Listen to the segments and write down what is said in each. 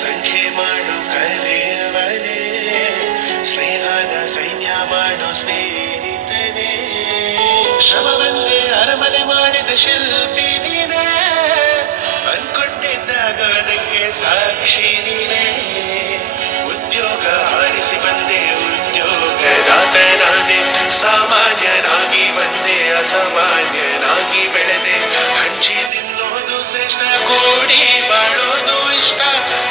ಸಂಖ್ಯೆ ಮಾಡು ಕಲಿಯವನೇ, ಸ್ನೇಹದ ಸೈನ್ಯ ಮಾಡು ಸ್ನೇಹಿತನೇ. ಶ್ರಮವನ್ನೇ ಅರಮನೆ ಮಾಡಿದ ಶಿಲ್ಪಿ ನೀನೇ ಅನ್ಕೊಂಡಿದ್ದಾಗ ಅದಕ್ಕೆ ಸಾಕ್ಷಿ ನೀನೇ. ಉದ್ಯೋಗ ಆರಿಸಿ ಬಂದೆ, ಉದ್ಯೋಗದಾತನಾದೆ ಸಾಮಾನ್ಯನಾಗಿ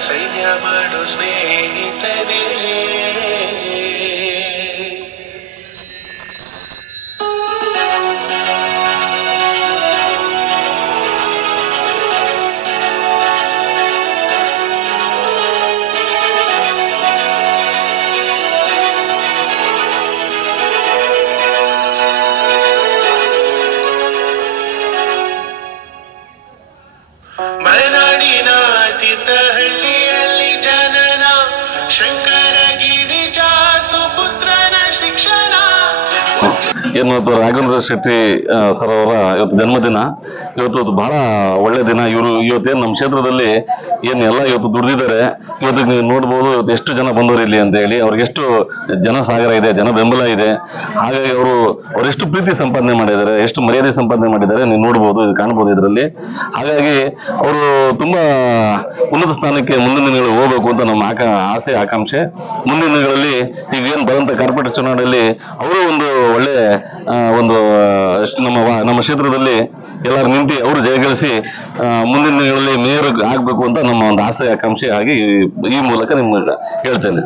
ಸ್ನೇಹದ ಸೈನ್ಯ ಏನು ಇವತ್ತು ರಾಘವೇಂದ್ರ ಶೆಟ್ಟಿ ಸರ್ ಅವರ ಇವತ್ತು ಜನ್ಮದಿನ. ಇವತ್ತು ಬಹಳ ಒಳ್ಳೆ ದಿನ. ಇವರು ಇವತ್ತೇನು ನಮ್ಮ ಕ್ಷೇತ್ರದಲ್ಲಿ ಏನು ಎಲ್ಲ ಇವತ್ತು ದುಡಿದಿದ್ದಾರೆ, ಇವತ್ತು ನೀವು ನೋಡ್ಬೋದು ಇವತ್ತು ಎಷ್ಟು ಜನ ಬಂದವರು ಇಲ್ಲಿ ಅಂತ ಹೇಳಿ. ಅವ್ರಿಗೆ ಎಷ್ಟು ಜನ ಸಾಗರ ಇದೆ, ಜನ ಬೆಂಬಲ ಇದೆ. ಹಾಗಾಗಿ ಅವರು ಅವರೆಷ್ಟು ಪ್ರೀತಿ ಸಂಪಾದನೆ ಮಾಡಿದ್ದಾರೆ, ಎಷ್ಟು ಮರ್ಯಾದೆ ಸಂಪಾದನೆ ಮಾಡಿದ್ದಾರೆ ನೀವು ನೋಡ್ಬೋದು, ಇದು ಕಾಣ್ಬೋದು ಇದರಲ್ಲಿ. ಹಾಗಾಗಿ ಅವರು ತುಂಬಾ ಉನ್ನತ ಸ್ಥಾನಕ್ಕೆ ಮುಂದಿನ ದಿನಗಳು ಹೋಗ್ಬೇಕು ಅಂತ ನಮ್ಮ ಆಕ, ಆಸೆ, ಆಕಾಂಕ್ಷೆ. ಮುಂದಿನ ದಿನಗಳಲ್ಲಿ ಈಗ ಏನು ಬರುವಂತ ಕಾರ್ಪೊರೇಟ್ ಚುನಾವಣೆಯಲ್ಲಿ ಅವರು ಒಂದು ಒಳ್ಳೆ ಒಂದು ನಮ್ಮ ನಮ್ಮ ಕ್ಷೇತ್ರದಲ್ಲಿ ಎಲ್ಲರೂ ನಿಂತು ಅವರು ಜಯಗಳಿಸಿ ಮುಂದಿನ ದಿನಗಳಲ್ಲಿ ಮೇಯರ್ ಆಗಬೇಕು ಅಂತ ನಮ್ಮ ಒಂದು ಆಸೆ, ಆಕಾಂಕ್ಷೆ ಆಗಿ ಈ ಮೂಲಕ ನಿಮ್ಗೆ ಹೇಳ್ತೇನೆ